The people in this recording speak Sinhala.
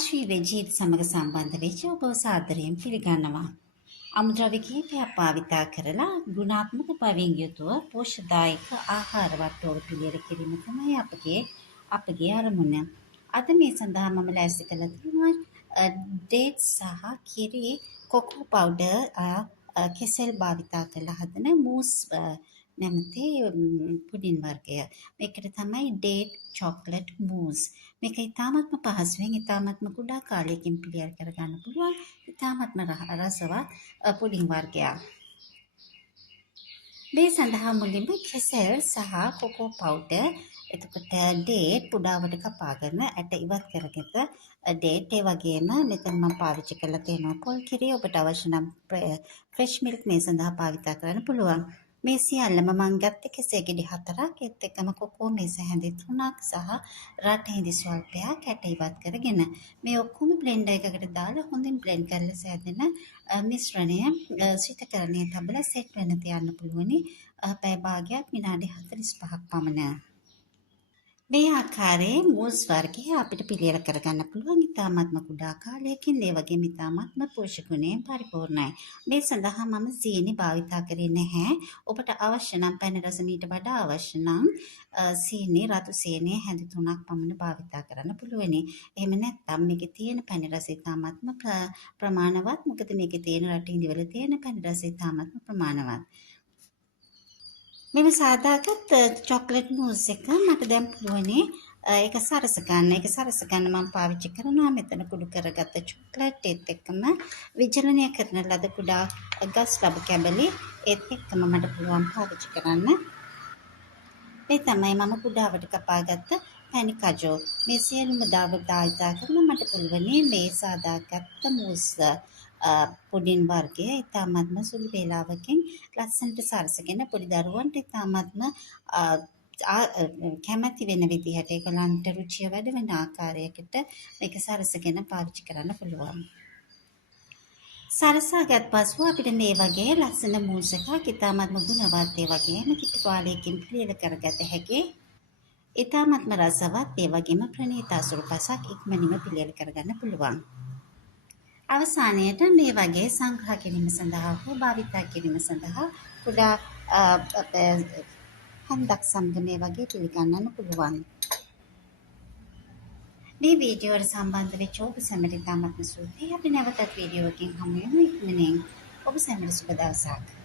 ආශ්‍රී වෙජීත් සමග සම්බන්ධ වෙච්ච ඔබ සාදරයෙන් පිළිගන්නවා. අමුද්‍රව්‍ය කිහිපයක් භාවිතා කරලා ගුණාත්මක බවින් යුතුව පෝෂ්‍යදායක ආහාර වට්ටෝරු පිළියෙල කිරීම තමයි අපගේ අරමුණ. අද මේ සඳහා මම ලෑස්ති කළ තියෙනවා ඩේට්ස් සහ කිරි කොකෝ පවුඩර් කෙසෙල් භාවිතා කරලා හදන මූස් නැමැති පුඩින් වර්ගය. මේකට තමයි ඩේට් චොක්ලට් මූස්. මේක ඉතාමත්ම පහසුවෙන් ඉතාමත්ම කුඩා කාලයකින් පිළියෙල කරගන්න පුළුවන් ඉතාමත්ම රසවත් පුඩින් වර්ගයක්. මේ සඳහා මුලින්ම කෙසෙල් සහ කොකෝ පවුඩර් එතකොට ඩේට් පුඩාවට කපාගෙන ඇට ඉවත් කරගෙන ඩේට් ඒ වගේම මෙතන මම පාවිච්චි කරලා තියෙනවා පොල් කිරි. ඔබට අවශ්‍ය නම් ෆ්‍රෙෂ් මිල්ක් මේ සඳහා භාවිතා කරන්න පුළුවන්. මේ සියල්ලම මම ගත්තේ කෙසේ ගෙඩි 4ක් ඒත් එක්කම කොකෝ මේස හැඳි 3ක් සහ රට හැඳි ස්වල්පයක් ඇට ඉවත් කරගෙන මේ ඔක්කොම බ්ලෙන්ඩර් එකකට දාලා හොඳින් බ්ලෙන්ඩ් කරලා සෑදෙන මිශ්‍රණය ශීතකරණයේ තබලා සෙට් වෙන්න තියන්න පුළුවනි. පැය භාගයක් විනාඩි 45ක් පමණ. මේ ආකාරයේ මූස් වර්ගය අපිට පිළියෙල කරගන්න පුළුවන් ඉතාමත්ම කුඩා කාලයකින් ඒ වගේම ඉතාමත්ම පෝෂක ගුණයෙන් පරිපූර්ණයි. මේ සඳහා මම සීනි භාවිතා කරේ නැහැ. ඔබට අවශ්‍ය නම් පැණි රස මීට වඩා අවශ්‍ය නම් සීනි රතු සීනි හැඳි 3ක් පමණ භාවිතා කරන්න පුළුවනි. එහෙම නැත්නම් මේකේ තියෙන පැණි රස ඉතාමත්ම ප්‍රමාණවත්. මොකද මේකේ තියෙන රටින් දිවල තියෙන පැණි රස ඉතාමත්ම ප්‍රමාණවත්. මෙම සාදාගත් චොක්ලට් මූස් එක මට දැන් පුළුවනි ඒක සරස ගන්න. ඒක සරස ගන්න මම පාවිච්චි කරනවා මෙතන කුඩු කරගත්ත චොක්ලට් ඒත් එක්කම විජලනය කරන ලද කුඩා ගස් ලබු කැබලි ඒත් එක්කම මට පුළුවන් පාවිච්චි කරන්න. මේ තමයි මම කුඩාවට කපාගත්ත පැණි කජෝ. මේ සියලුම භාවිතා කරලා මට පුළුවනි මේ සාදාගත්ත මූස් පුඩින් වර්ගය ඉතාමත්ම සුළු වේලාවකින් ලස්සනට සරසගෙන පොඩි දරුවන්ට ඉතාමත්ම කැමැති වෙන විදිහට ඒගොල්ලන්ට රුචිය වැඩ වෙන ආකාරයකට මේක සරසගෙන පාවිච්චි කරන්න පුළුවන්. සරසාගත් පසුව අපිට මේ වගේ ලස්සන මූස් එකක් ඉතාමත්ම ගුණවත් ඒ වගේම කිට්ටු කාලයකින් පිළියෙල කරගත හැකි ඉතාමත්ම රසවත් ඒ වගේම ප්‍රණීත අසුරු පසක් ඉක්මනින්ම පිළියෙල කරගන්න පුළුවන්. අවසානයට මේ වගේ සංග්‍රහ කිරීම සඳහා හෝ භාවිතා කිරීම සඳහා කුඩා හන්දක් සමග මේ වගේ පිළිගන්නන්න පුළුවන්. මේ වීඩියෝවට සම්බන්ධ වෙච්ච ඔබ සැමට ඉතාමත්ම ස්තුතියි. අපි නැවතත් වීඩියෝවකින් හමු වෙමු ඉක්මනින්. ඔබ සැමට සුබ දවසක්.